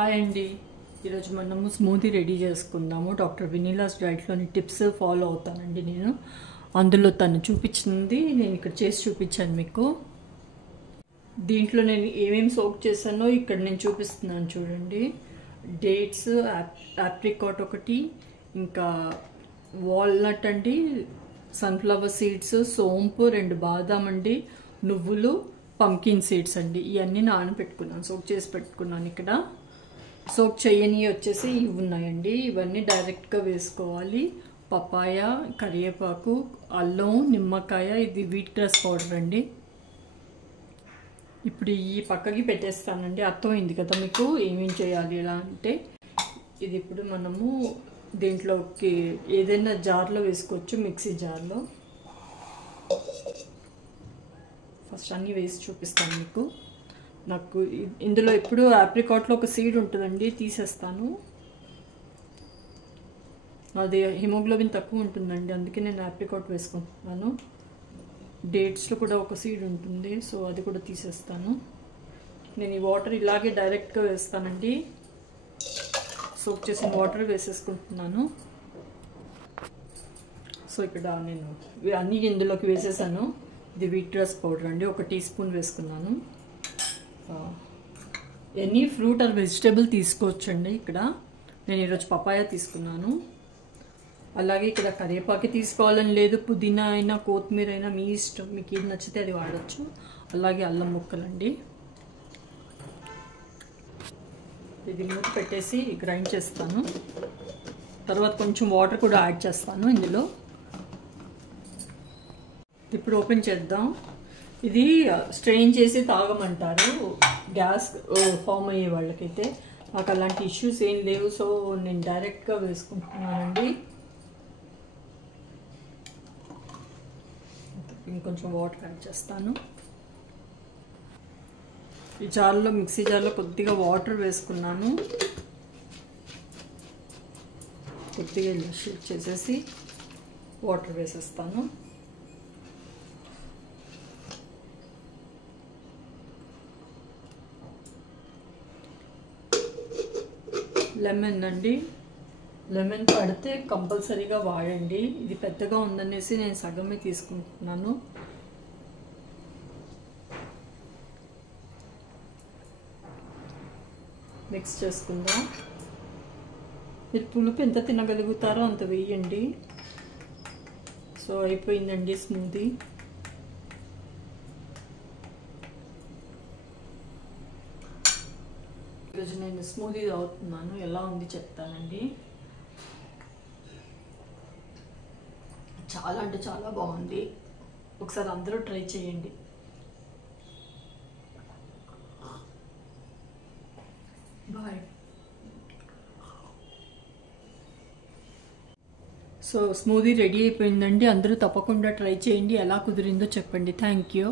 Hi అండి. ఈరోజు మనము స్మూదీ రెడీ చేసుకుందాము. డాక్టర్ వెనిలాస్ డైట్లోని టిప్స్ ఫాలో అవుతానండి నేను. అందులో తను చూపించింది నేను ఇక్కడ చేసి చూపించాను మీకు. దీంట్లో నేను ఏమేమి సోక్ చేశానో ఇక్కడ నేను చూపిస్తున్నాను చూడండి. డేట్స్, ఆప్రికాట్ ఒకటి, ఇంకా వాల్నట్ అండి, సన్ఫ్లవర్ సీడ్స్, సోంపు, 2 బాదాం అండి, నువ్వులు, పంకిన్ సీడ్స్ అండి. ఇవన్నీ నానబెట్టుకున్నాను, సోక్ చేసి పెట్టుకున్నాను. ఇక్కడ సోక్ చేయని వచ్చేసి ఇవి ఉన్నాయండి. ఇవన్నీ డైరెక్ట్గా వేసుకోవాలి. పపాయ, కరివేపాకు, అల్లం, నిమ్మకాయ, ఇది వీట్ గ్రాస్ పౌడర్ అండి. ఇప్పుడు ఈ పక్కకి పెట్టేస్తానండి. అర్థమైంది కదా మీకు ఏమేం చేయాలి ఎలా అంటే. ఇది ఇప్పుడు మనము దీంట్లోకి ఏదైనా జార్లో వేసుకోవచ్చు, మిక్సీ జార్లో. ఫస్ట్ అన్నీ వేసి చూపిస్తాను మీకు. నాకు ఇందులో ఇప్పుడు ఆప్రికాట్లో ఒక సీడ్ ఉంటుందండి, తీసేస్తాను. అది హిమోగ్లోబిన్ తక్కువ ఉంటుందండి, అందుకే నేను ఆప్రికాట్ వేసుకుంటున్నాను. డేట్స్లో కూడా ఒక సీడ్ ఉంటుంది, సో అది కూడా తీసేస్తాను. నేను ఈ వాటర్ ఇలాగే డైరెక్ట్గా వేస్తానండి. సోక్ చేసిన వాటర్ వేసేసుకుంటున్నాను. సో ఇక్కడ నేను అన్నీ ఇందులోకి వేసేసాను. ఇది వీట్ గ్రాస్ పౌడర్ అండి, 1 టీ స్పూన్ వేసుకున్నాను. ఎనీ ఫ్రూట్ ఆర్ వెజిటేబుల్ తీసుకోవచ్చండి. ఇక్కడ నేను ఈరోజు పపాయ తీసుకున్నాను. అలాగే ఇక్కడ కరివేపాకు తీసుకోవాలని లేదు, పుదీనా అయినా కొత్తిమీర అయినా మీ ఇష్టం, మీకు ఏది నచ్చితే అది వాడచ్చు. అలాగే అల్లం ముక్కలండి. ఇది మూత పెట్టేసి గ్రైండ్ చేస్తాను. తర్వాత కొంచెం వాటర్ కూడా యాడ్ చేస్తాను ఇందులో. ఇప్పుడు ఓపెన్ చేద్దాం. ఇది స్ట్రెయిన్ చేసి తాగమంటారు గ్యాస్ ఫామ్ అయ్యే వాళ్ళకైతే. నాకు అలాంటి ఇష్యూస్ ఏం లేవు, సో నేను డైరెక్ట్గా వేసుకుంటున్నానండి. ఇంకొంచెం వాటర్ యాడ్ చేస్తాను. ఈ జార్లో, మిక్సీ జార్లో కొద్దిగా వాటర్ వేసుకున్నాను. కొద్దిగా ఇలా షేక్ చేసేసి వాటర్ వేసేస్తాను. లెమన్ అండి, లెమన్ పడితే కంపల్సరీగా వాడండి. ఇది పెద్దగా ఉందనేసి నేను సగమే తీసుకుంటున్నాను. మిక్స్ చేసుకుందాం. మీరు పులుపు ఎంత తినగలుగుతారో అంత వేయండి. సో అయిపోయిందండి స్మూదీ. ఈరోజు నేను స్మూదీ తాగుతున్నాను. ఎలా ఉంది చెప్తానండి. చాలా అంటే చాలా బాగుంది. ఒకసారి అందరూ ట్రై చేయండి. బాయ్. సో స్మూదీ రెడీ అయిపోయిందండి. అందరూ తప్పకుండా ట్రై చేయండి. ఎలా కుదిరిందో చెప్పండి. Thank you.